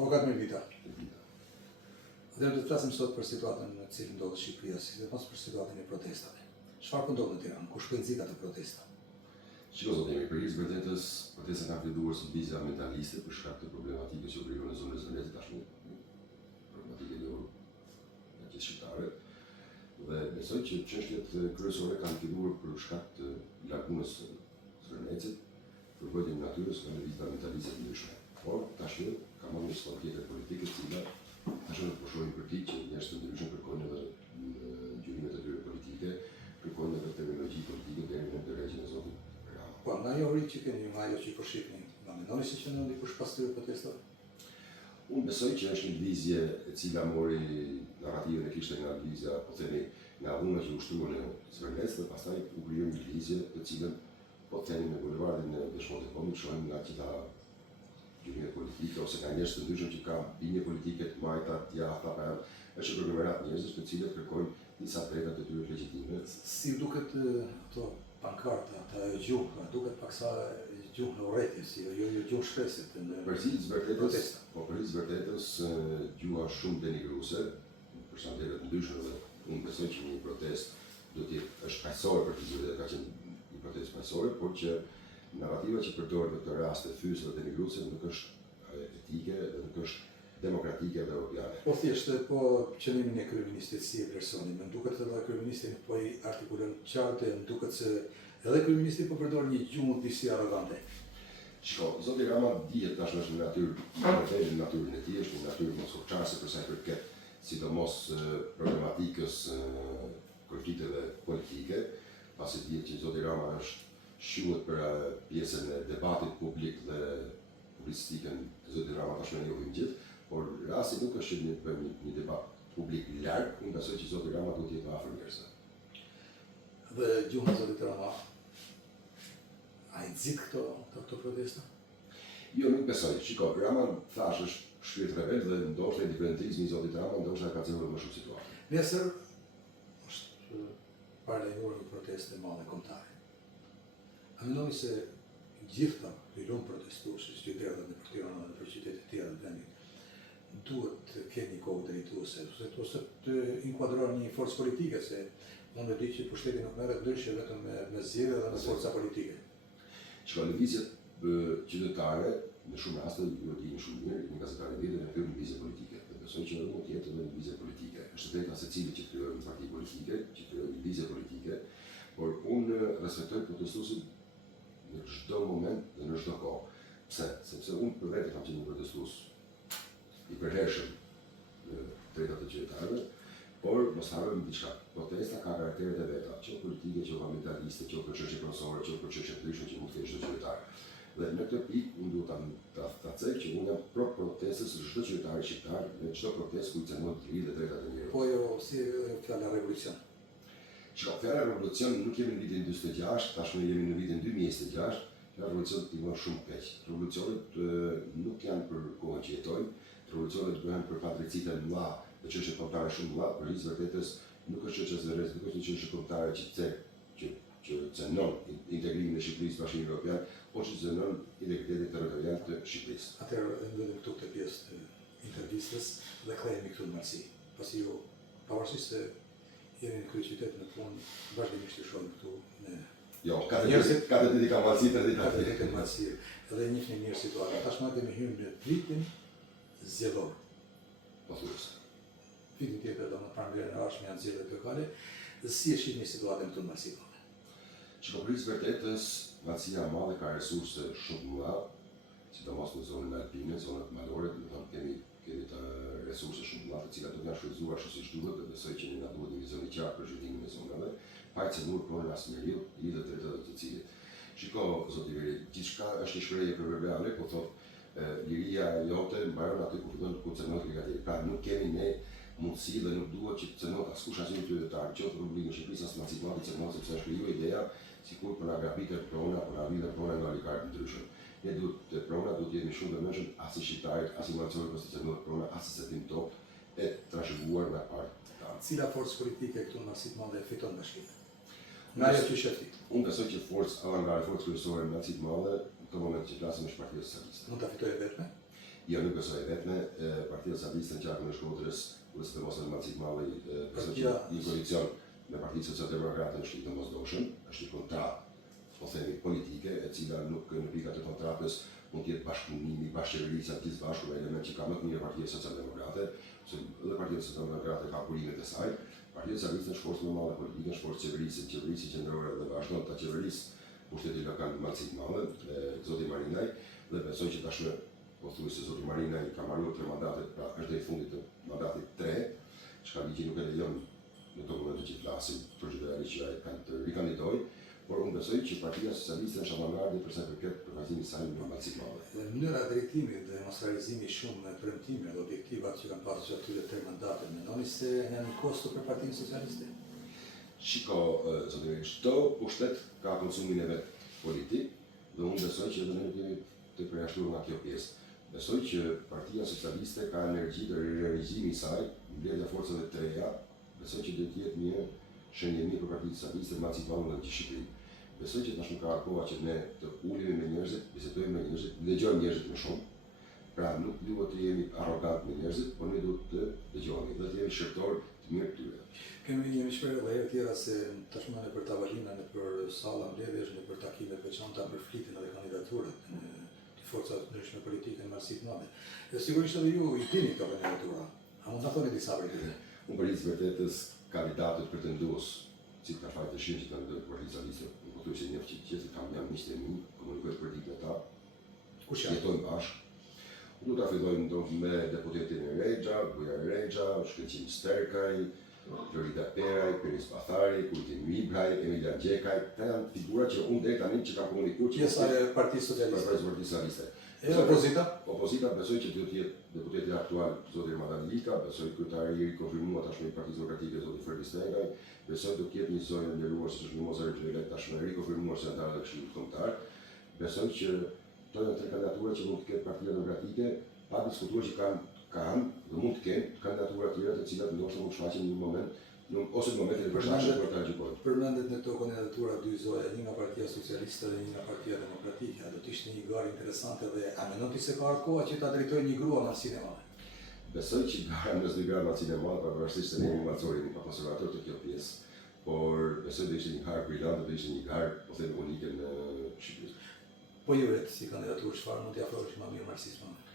Avokat Mirvita. Dhe do të flasim sot për situatën në cilën ndodhet Shqipëria, sidomos për situatën e protestave. Çfarë po ndodh në Tiranë? Ku shkojnë zita të protesta? Shiko zot jemi, për vërtetës, protestat kanë filluar si vizja mentaliste për shkak të problematikës që krijuar në zonën e Zënezit tashmë, problematikë e njohur nga gjithë shqiptarët. Dhe besoj që çështjet kryesore kanë filluar për shkak të lagunës së Zënezit, për vëdjen e natyrës nga lëvizja mentaliste të ndryshme. Por tashmë ka marrë një sfond tjetër politike, e cila tashmë po shohim për ditë që njerëz të ndryshëm kërkojnë edhe gjyrimet e tyre politike, kërkojnë edhe terminologji politike deri në drejtën e zotit. Po, nga ajo uri që keni, nga ajo që po shihni, nga mendoni se që në ndikush pas këtyre protestave? Unë besoj që është një lëvizje e cila mori narrativën e kishte nga lëvizja, po themi, nga dhuna që ushtruan në Zvërnec dhe pastaj u krijoi një lëvizje të cilën po themi në bulevardin e Dëshmorët e Kombit shohim nga gjitha gjyrimet politike ose nga njerëz të ndryshëm që kanë bindje politike të majta, të djathta, është një aglomerat njerëzish të cilët kërkojnë disa drejta të tyre legjitime. Si duket ato pankarta, ata gjuhë, duket paksa gjuhë në urrëtie, si jo gjuhë shkresit në protesta. Po përgjithë vërtetës gjuha shumë denigruese, për shkak të ndryshme dhe unë besoj që një protest do të jetë është paqësore për të gjithë, ka qenë një protestë paqësore, por që narrativa që përdoret në këtë rast e fyse dhe denigruese nuk është etike dhe nuk është demokratike dhe europiane. Po thjesht, po qëllimin e kryeministit si e personi, më duket edhe kryeministi po i artikulon qartë, më duket se edhe kryeministi po përdor një gjuhë disi arrogante. Shiko, zoti Rama dihet tashmë është në natyrën e tij, është një natyrë moshoqarëse për sa i përket sidomos problematikës konflikteve politike, pasi dihet që zoti Rama është shihet për pjesën e debatit publik dhe publicistikën e zotit Rama tashmë e njohim gjithë. Por rasti nuk është një debat publik larg, unë besoj që zoti Rama duhet të jetë më afër njerëzve. Dhe gjuha e zotit Rama, a i nxit këto protesta? Jo, nuk besoj. Shiko, Rama thash është shpirt rebel dhe ndoshta indifferentizmi i zotit Rama ndoshta ka cëlluar më shumë situatën. Nesër është paralajmëruar një protestë e madhe kombëtare. A mendoni se gjithë milion protestues që derdhen në Tiranë dhe në qytete të tjera të vendit duhet të kenë një kohë drejtuese, ose të inkuadrohen një forcë politike, se unë e di që pushteti nuk merret ndryshe vetëm me zgjedhje dhe me forca politike. Shiko, lëvizjet qytetare në shumë raste ju e dini shumë mirë, një gazetar i vjetër e thyrë lëvizje politike. Dhe besoj që edhe mund të jetë edhe lëvizje politike. Është drejta secilit që krijojë një parti politike, që krijojë lëvizje politike, por unë respektoj protestuesit në çdo moment dhe në çdo kohë. Pse? Sepse unë për vetë kam qenë një protestues i përhershëm në drejtat e qytetarëve, por mos harrojmë diçka. Protesta ka karakteret e veta, që politike, që ambientaliste, që për çështje profesorë, që për çështje ndryshme që mund të kenë çdo qytetar. Dhe në këtë pikë unë duhet ta cek që unë jam pro protestës së çdo qytetari shqiptar, në çdo protestë ku i cënohet drejtat dhe drejtat e njerëzit. Po jo, si fjala revolucion. Shiko, fjala revolucion nuk jemi në vitin 46, tashmë jemi në vitin 2026, fjala revolucion timon shumë keq. Revolucionet nuk janë për kohën që jetojmë, revolucionet bëhen për padrejtësitë e mëdha, dhe çështje kombëtare shumë mëdha, për hizë vërtetës nuk është çështje zërrez, nuk është një çështje kombëtare që cënon integrimin e Shqipërisë në Bashkimin Evropian, por që cënon integritetin territorial të Shqipërisë. Atëherë mbyllim këtu këtë pjesë të intervistës dhe kthehemi këtu në Malsi. Pasi ju, pavarësisht se jeni në kryeqytet në punë, vazhdimisht ju shohim këtu me Jo, ka të ditë ka Malsi, të ditë atë. Ka të Malsi. Edhe njihni mirë situatën. Tashmë kemi hyrë në vitin zgjedhor. Pothuajse. Vitin tjetër do të pranë në arshme janë zgjedhjet lokale. Dhe si e shihni situatën këtu në Malsi? Shiko, për vërtetës, Malsia e madhe ka resurse shumë të mëdha, sidomos në zonën alpine, zonat malore, do të thonë kemi të resurse shumë të mëdha, të cilat do të janë shfrytzuar ashtu siç duhet, dhe besoj që na duhet një vizion i qartë për zhvillimin e zonave, pa i cënuar pronën asnjëriu, lidhet të drejtat të cilit. Shiko, zoti Veri, gjithçka është një shprehje proverbiale, po thotë liria jote mbaron aty ku fillon ku cënohet kritikati. Pra nuk kemi ne mundësi dhe nuk duhet që të cënohet askush asnjë qytetar, qoftë Republikën e Shqipërisë as Macedonit cënohet sepse është krijuar ideja sikur për na grabitet prona, për na vidhet prona nga oligarkë të ndryshëm. Ne duhet të prona duhet të jemi shumë të mëshëm, as i shqiptarit, as i nacionit pas të cënohet prona, as i setim top e trashëguar nga partë. Cila forcë politike këtu në Malsi të Madhe fiton bashkimin? Nga ajo që shefti. Unë besoj që forcë kryesore në Malsi të Madhe, në këtë moment që flasim është Partia Socialiste. Mund ta fitojë vetme? Jo nuk besoj vetëm Partia Socialiste në qarkun e Shkodrës, dhe së të mos në Macit Malli, besoj që një koalicion me Partitë Social-Demokrate është i të mosdoshëm, është i kontratë, po themi politike, e cila nuk në pikat e kontratës mund të jetë bashkëpunimi, bashkëqeverisja të gjithë bashku me element që ka më të mirë Partia Social-Demokrate, se dhe Partia Social-Demokrate ka kurimet e saj. Partia Socialiste është forcë më madhe politike, është forcë qeverisi qendrore dhe vazhdon ta qeverisë pushtetin lokal të Macit Malli, zoti Marinaj, dhe besoj që tashmë po thuaj se zoti Marinaj ka marrë 3 mandate, pra është deri fundi të mandatit 3, çka ligji nuk e lejon në të momentin që flasim proceduralisht që ai kanë të rikandidojë, por unë besoj që Partia Socialiste është avangardi për sa i përket përfaqësimit të saj në Macit Malli. Dhe mënyra drejtimi dhe mos realizimi shumë në premtime dhe objektivat që kanë pasur atyre 3 mandate, mendoni se janë një kosto për Partinë Socialiste? Shiko, zoti Meri, çdo pushtet ka konsumin e vet politik dhe unë besoj që edhe ne nuk jemi të përjashtuar nga kjo pjesë. Besoj që Partia Socialiste ka energji të realizimit të saj, mbledhja forcave të reja, besoj që do të jetë një shenjë mirë për Partinë Socialiste Macit Malli në gjithë Shqipërinë. Besoj që tash nuk ka koha që ne të ulemi me njerëzit, bisedojmë me njerëzit, dëgjojmë njerëzit më shumë. Pra nuk duhet të jemi arrogant me njerëzit, por ne duhet të dëgjojmë dhe të jemi shërtor të mirë këtyre. Jemi shprehur edhe herë tjera se tashmë në për tavolina, në për salla mbledhjesh, në për takime të veçanta për flitin edhe kandidaturat të forcave të ndryshme politike në Macit Malli. Dhe sigurisht edhe ju i dini këto kandidatura. A mund ta thoni disa prej tyre? Unë për të vërtetës kandidatët pretendues, si ka fajtë të shimë që kanë ndërë Partia Socialiste, unë po thuaj se njëftë që kam jam miqtë e mi, komunikoj politikë me ta, jetojmë bashkë. Unë ta fillojmë me deputetin Rexha, Bujar Rexha, Shkëlqim Sterkaj, Florida Peraj, Peris Bathari, Kujtim Mibraj, Emilian Gjekaj, këta janë figura që unë deri tani që kam komunikuar që pjesa e Partisë Socialiste. Partisë Socialiste. E opozita? Opozita besoj që duhet të jetë deputeti aktual zoti Ramadhan Lika, besoj kryetari i rikonfirmuar tashmë i Partisë Demokratike zoti Ferdi Stengaj, besoj do të ketë një zonjë nderuar siç është Mimoza Rexha tashmë rikonfirmuar se antar të Këshillit Kombëtar. Besoj që këto janë 3 kandidatura që mund të ketë Partia Demokratike, pa diskutuar që kanë dhe mund të kenë kandidatura të tjera të cilat ndoshta mund të shfaqen në një moment, ose në momentin e përshtatshëm për ta gjykuar. Përmendet në këto kandidatura 2 zoja, një nga Partia Socialiste dhe një nga Partia Demokratike. A do të ishte një garë interesante dhe a mendon ti se ka ardhur koha që ta drejtojë një grua në Macit Malli? Besoj që gara mes 2 gra në Macit Malli, pavarësisht se ne jemi macorin pa konservator të kjo pjesë, por besoj do ishte një garë brillante, do ishte një garë po them unike në Shqipëri. Po ju vetë si kandidaturë çfarë mund t'i afrosh më mirë Macit Malli?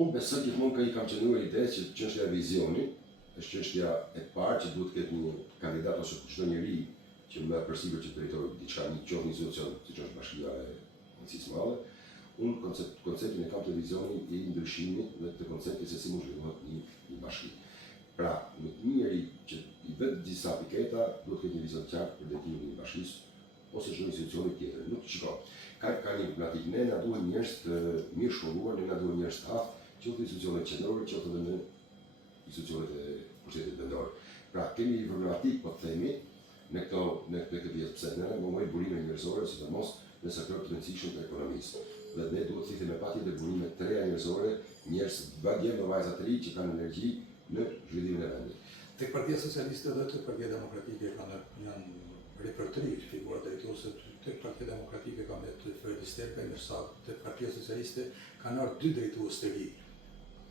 Unë besoj gjithmonë ka i kam qenuar ide që çështja e vizionit është çështja e parë që duhet të ketë një kandidat ose çdo njeri që më përsipër që drejtojë diçka një qoftë një institucion, siç është Bashkia e Macit Malli. Unë konceptin e kam të vizionit i ndryshimit dhe të konceptit se si mund zhvillohet një bashki. Pra, një njeri që i vet disa piketa duhet të ketë një vizion të qartë për drejtimin e një bashkisë ose çdo institucioni tjetër. Nuk shiko. Ka një problematikë, ne na duhen njerëz të mirë shkolluar, ne na duhen njerëz të aftë, qoftë institucionet qendrore, qoftë edhe në institucionet e pushtetit vendor. Pra, kemi një problematikë, po themi, në këtë pjesë pse ne mëmojmë burime njerëzore, sidomos në sektor të rëndësishëm të ekonomisë. Dhe ne duhet të thithim me patjetër burime të reja njerëzore, njerëz dje me vajza të ri që kanë energji në zhvillimin e vendit. Tek Partia Socialiste dhe tek Partia Demokratike janë repertori figura drejtuese. Tek Partia Demokratike ka vetë Ferdi Sterkaj, ndërsa tek Partia Socialiste kanë ardhur 2 drejtues të ri.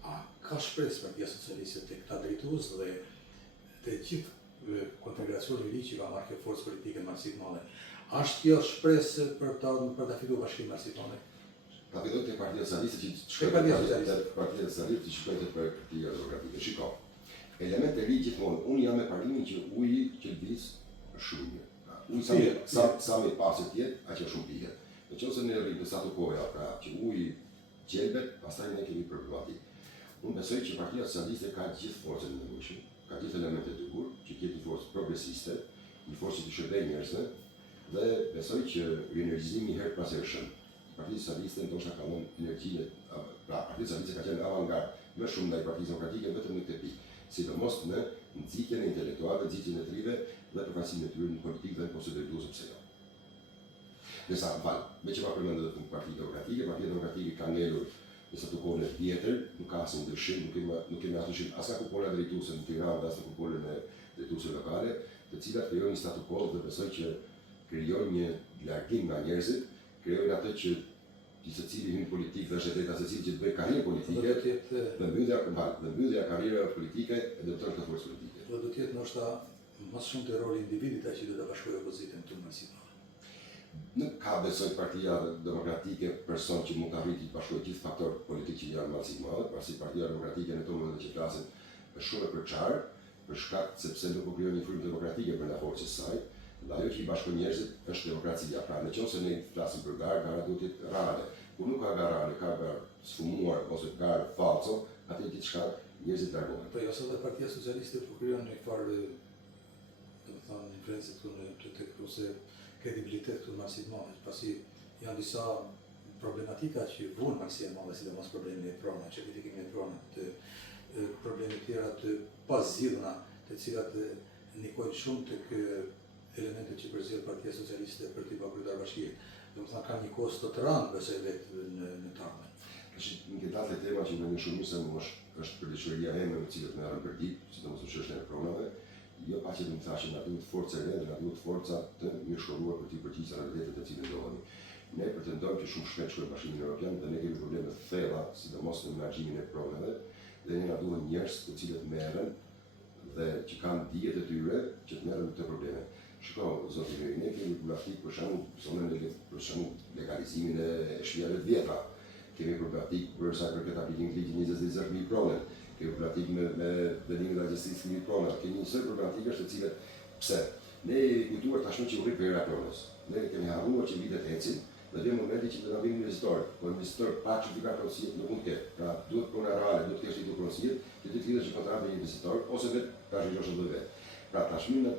A ka shpresë Partia Socialiste tek këta drejtues dhe të gjithë konfiguracioni i ri që ka marrë kjo forcë politike në Macit Malli? A është kjo shpresë për ta fituar bashkimin Macit Malli? Ta filloj tek Partia Socialiste që Partia Socialiste që shkojnë tek Partia Demokratike. Shiko. Element e ri gjithmonë, unë jam me parimin që uji që lëviz është shumë mirë. Uji sa më pasë të jetë, aq më shumë pihet. Nëse ne rrim në statu quo, pra që uji gjelbet, pastaj ne kemi problematikë. Unë besoj që Partia Socialiste ka gjithë forcën e nevojshme, ka gjithë elementet e duhur, që të jetë një forcë progresiste, një forcë që të shërbejë njerëzve, dhe besoj që rienergjizimi herë pas hershëm. Partia Socialiste ndoshta ka dhënë energjinë, pra Partia Socialiste ka qenë avangard më shumë ndaj Partisë Demokratike vetëm në këtë pikë, sidomos në nxitjen e intelektualëve, nxitjen e trive dhe përfaqësimin e tyre në politikë dhe në postë drejtuese pse jo. Nësa, me që pa përmendet edhe Partia Demokratike ka ngelur në statukollën e vjetër, nuk ka asnjë ndryshim, nuk kemi asnjë as nga kupola drejtuese në Tiranë, as nga kupolën e drejtuesve lokale, të cilat krijojnë një statukoll dhe besoj që krijojnë një largim nga njerëzit, krijojnë atë që që secili hyn politik dhe është e drejta secili që të bëjë karrierë Do politike, të jetë dhe mbyllja karrierave politike e dëmton këtë forcë politike. do të jetë ndoshta më shumë të roli individit ai që do ta bashkojë opozitën këtu në Malsinë. Nuk ka besoj partia demokratike person që mund të arriti të bashkojë gjithë faktorët politikë që janë Malsinë Madhe, pasi partia demokratike në këto momente që flasin është shumë e përçarë, për shkak sepse nuk u krijon një frymë demokratike brenda forcës së saj, dhe ajo që i bashkon njerëzit është demokracia. Pra nëse ne flasim për garë, gara duhet të jetë reale. Kur nuk ka garë, ka garë sfumuar ose garë falso, atë gjithçka njerëzit largohen. Po jo sot Partia Socialiste po krijon një farë domethënë influencë këtu në tek ose kredibilitet këtu në Malsinë Madhe, pasi janë disa problematika që vuan Malsinë Madhe, sidomos problemi i pronave, çelëtikimin e pronave, probleme tjera të pazgjidhura, të cilat ndikojnë shumë tek elementet që përzjell Partia Socialiste për të bërë kryetar-bashkie. Domethënë ka një kosto të rëndë besoj vetë në të ardhmen. Në këtë atë tema që më shumë se është përditshmëria e me cilët me arën për ditë, sidomos në çështjen e pronave, jo pa që të më thashë na duhet forca e re, na duhet forca të mirëshkolluar për të përgjigjur realitetet të cilën ndodhin. Ne pretendojmë që shumë shpejt shkojmë Bashkimin Evropian dhe ne kemi probleme të thella, sidomos në menaxhimin e pronave, dhe ne na duhen njerëz të cilët merren dhe që kanë dijet e tyre që të merren me këto probleme. Shiko, zoti Hyri, ne kemi problematik për shembull legalizimin e shtëpiave të vjetra. Kemi problematik për sa i përket aplikimit të ligjit 2020 pronën. Kemi problematik me vendimin e agjencisë mbi pronën. Kemi një sër problematika të cilët pse ne kujtuar tashmë që u rrit vera pronës. Ne kemi harruar që vitet ecin dhe dhe momenti që do na vinë investitor. Po investitor pa certifikat pronësie nuk mund të ketë. Pra duhet puna reale, duhet të kesh ditë pronësie, që ti të lidhesh në kontratë me një investitor ose vetë tash i josh do vetë. Pra tashmë na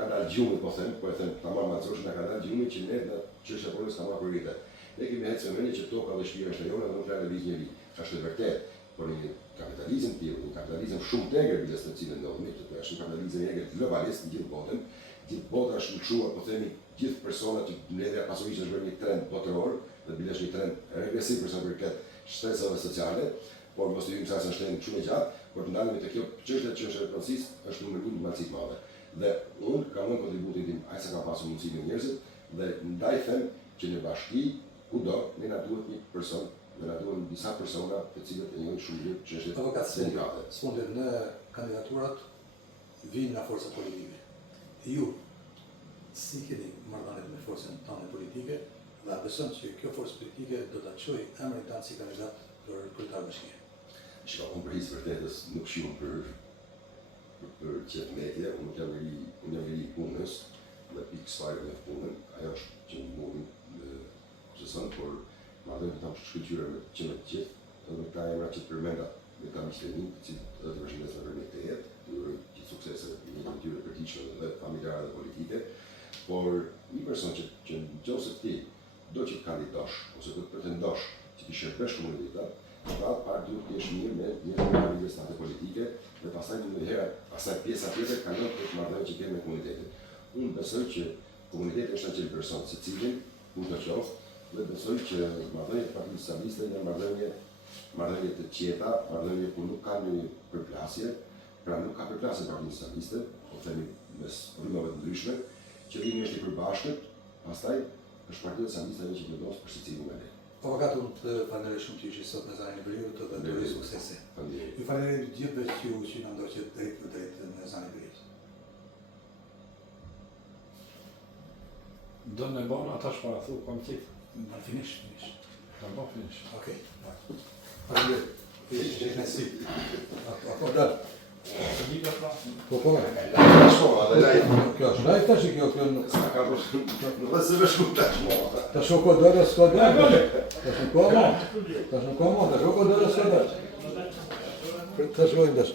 ka dalë gjumi, po e them tamam mazrosh na ka dalë gjumi që ne në çështja e pronës ka marrë prioritet. Ne kemi hecë mendje që toka dhe shtëpia është e jona dhe nuk ka lëviz njëri. Është e vërtetë, por një kapitalizëm tillë, një kapitalizëm shumë tegër biles në cilën ndodhemi, që është një kapitalizëm egër globalist në gjithë botën. Gjithë bota është lëshuar, po themi, gjithë personat që mbledhja pasurisë është bërë një trend botëror dhe bilesh një trend regresiv për sa përket shtresave sociale, por mos të hyjmë sa është shtenë shumë e gjatë, por të ndalemi te kjo çështje që është e rëndësishme është numër 1 në Malsinë Madhe. Dhe unë kam dhënë kontributin tim aq sa ka pasur mundësi me njerëzit dhe ndaj them që në bashki kudo ne na duhet një person, ne na duhen disa persona të cilët e njohin shumë mirë çështjet sindikale. Sfundet në kandidaturat vinë nga forca politike. Ju si keni marrëdhënie me forcën tonë politike dhe beson që kjo forcë politike do ta çojë emrin tanë si kandidat për kryetar-bashkie. Shka unë për hisë vërtetës nuk shumë për qëtë medje, unë jam veri punës, me pikë sfajrë në punën, ajo është që më mundin qësën, por ma dhe në tam shkëllqyre që me të gjithë, edhe ka emra që të përmenda me kam ishtenin, që edhe të vërshines me përmet të jetë, të uroj gjithë suksese një të tyre përtiqme dhe familjare dhe politike, por një person që në gjose ti do që të kandidosh, ose do të pretendosh që ti shërbesh komunitetat, parë duhet të jesh mirë me një familje state politike dhe pastaj një herë, pastaj pjesa tjetër kalon këtë marrëdhënie që kemi me komunitetin. Unë besoj që komuniteti është një person secilin, ku të qoftë, dhe besoj që marrëdhëniet e Partisë Socialiste janë marrëdhënie të qeta, marrëdhënie ku nuk ka një përplasje, pra nuk ka përplasje Partisë Socialiste, po themi mes rrymave të ndryshme, qëllimi është i përbashkët, pastaj është Partia Socialiste që vendos për secilin nga ne. Avokat, unë të falenderoj shumë që ishit sot në Zanin e Veriut dhe të uroj suksese. Ju falenderoj të gjithëve që na ndoqët drejt për drejt në Zanin e Veriut. Do në bëna ata shpara thu, kam qik. Finish. Kam bo finish. Okej. Falenderoj. Merci. Apo dal. Po. Kjo është live tash kjo nuk Sa ka nuk se më shkutash mo. tash u kodore skadar. Tash nuk ka mo, tash u kodore skadar. Tash vojmë dash.